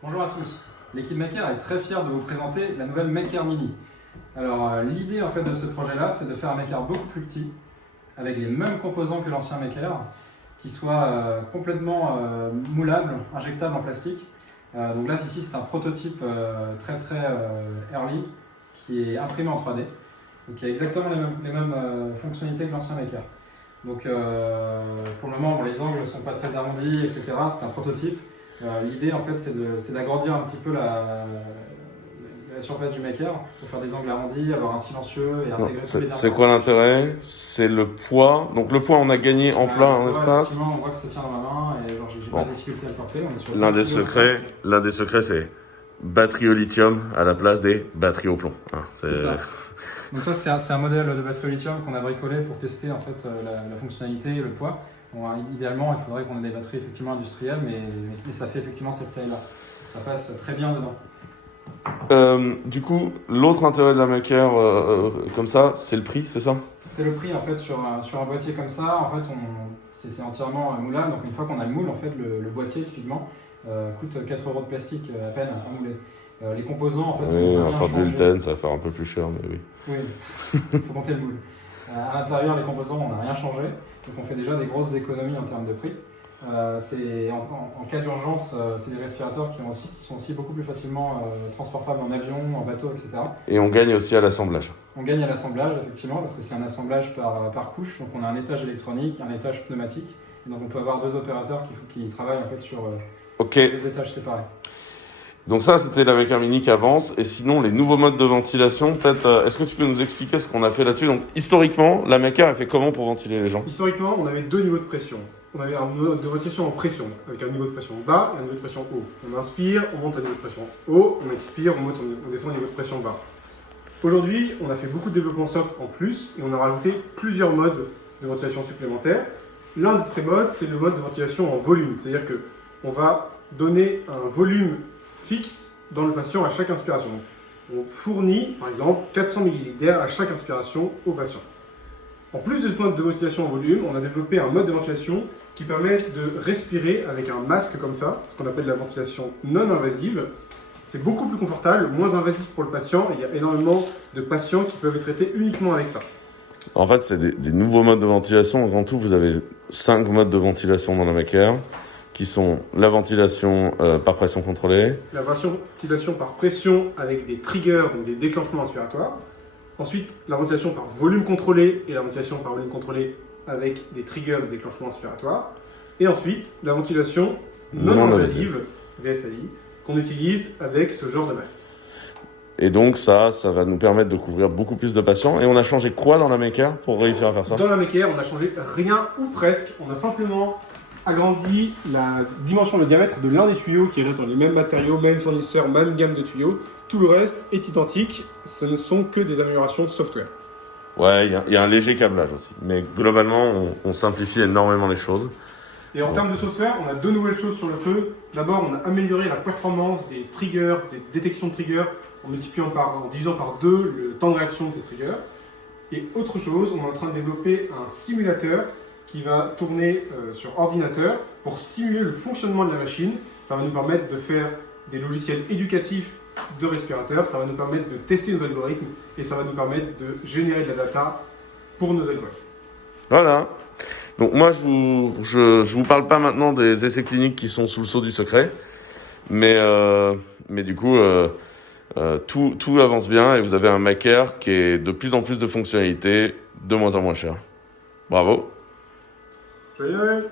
Bonjour à tous, l'équipe Maker est très fière de vous présenter la nouvelle Maker Mini. Alors l'idée en fait de ce projet-là, c'est de faire un Maker beaucoup plus petit, avec les mêmes composants que l'ancien Maker, qui soit complètement moulable, injectable en plastique. Donc là ici c'est un prototype très early, qui est imprimé en 3D, donc qui a exactement les mêmes fonctionnalités que l'ancien Maker. Donc pour le moment bon, les angles ne sont pas très arrondis, etc. C'est un prototype. L'idée en fait c'est d'agrandir un petit peu la surface du Maker pour faire des angles arrondis, avoir un silencieux et intégrer tous les derniers. C'est quoi l'intérêt? C'est le poids. Donc le poids, on a gagné en plat, en espace. Effectivement, on voit que ça tient dans ma main et j'ai pas de difficulté à le porter. L'un des secrets, c'est batterie au lithium à la place des batteries au plomb. C'est ça. Donc ça c'est un modèle de batterie au lithium qu'on a bricolé pour tester en fait la fonctionnalité et le poids. Bon, idéalement, il faudrait qu'on ait des batteries effectivement industrielles, mais ça fait effectivement cette taille-là. Ça passe très bien dedans. Du coup, l'autre intérêt de la Maker comme ça, c'est le prix, c'est ça? C'est le prix en fait sur un boîtier comme ça. En fait, c'est entièrement moulable. Donc une fois qu'on a le moule, en fait, le boîtier typiquement coûte 4 € de plastique à peine à mouler. Les composants, en fait, oui, on n'a rien changé. Bulletin, ça va faire un peu plus cher, mais oui. Oui, il faut compter le moule. À l'intérieur, les composants, on n'a rien changé. Donc on fait déjà des grosses économies en termes de prix. En cas d'urgence, c'est des respirateurs qui sont aussi beaucoup plus facilement transportables en avion, en bateau, etc. Et on gagne aussi à l'assemblage. On gagne à l'assemblage, effectivement, parce que c'est un assemblage par couche. Donc on a un étage électronique, un étage pneumatique. Et donc on peut avoir deux opérateurs qui travaillent en fait sur deux étages séparés. Donc ça, c'était la Maker Mini qui avance. Et sinon, les nouveaux modes de ventilation, peut-être, est-ce que tu peux nous expliquer ce qu'on a fait là-dessus? Donc historiquement, la Maker a fait comment pour ventiler les gens? Historiquement, on avait deux niveaux de pression. On avait un mode de ventilation en pression, avec un niveau de pression bas et un niveau de pression haut. On inspire, on monte à niveau de pression haut, on expire, on descend au niveau de pression bas. Aujourd'hui, on a fait beaucoup de développement soft en plus et on a rajouté plusieurs modes de ventilation supplémentaires. L'un de ces modes, c'est le mode de ventilation en volume, c'est-à-dire qu'on va donner un volume fixe dans le patient à chaque inspiration. On fournit, par exemple, 400 ml d'air à chaque inspiration au patient. En plus de ce mode de ventilation en volume, on a développé un mode de ventilation qui permet de respirer avec un masque comme ça, ce qu'on appelle la ventilation non invasive. C'est beaucoup plus confortable, moins invasif pour le patient, et il y a énormément de patients qui peuvent être traités uniquement avec ça. En fait, c'est des nouveaux modes de ventilation. En tout, vous avez 5 modes de ventilation dans la Maker, qui sont la ventilation par pression contrôlée. La ventilation par pression avec des triggers, donc des déclenchements aspiratoires. Ensuite, la ventilation par volume contrôlé et la ventilation par volume contrôlé avec des triggers de déclenchement aspiratoire. Et ensuite, la ventilation non invasive, VSAI, qu'on utilise avec ce genre de masque. Et donc ça va nous permettre de couvrir beaucoup plus de patients. Et on a changé quoi dans la Maker pour réussir à faire ça? Dans la Maker, on n'a changé rien ou presque. On a simplement agrandi la dimension, le diamètre de l'un des tuyaux qui reste dans les mêmes matériaux, même fournisseur, même gamme de tuyaux. Tout le reste est identique, ce ne sont que des améliorations de software. Ouais, il y a un léger câblage aussi. Mais globalement, on simplifie énormément les choses. Et en termes de software, on a deux nouvelles choses sur le feu. D'abord, on a amélioré la performance des triggers, des détections de triggers, en divisant par 2 le temps de réaction de ces triggers. Et autre chose, on est en train de développer un simulateur qui va tourner sur ordinateur pour simuler le fonctionnement de la machine. Ça va nous permettre de faire des logiciels éducatifs de respirateurs, ça va nous permettre de tester nos algorithmes et ça va nous permettre de générer de la data pour nos algorithmes. Voilà. Donc moi, je vous parle pas maintenant des essais cliniques qui sont sous le sceau du secret, mais du coup, tout avance bien et vous avez un Maker qui est de plus en plus de fonctionnalités, de moins en moins cher. Bravo. Joyeux Noël!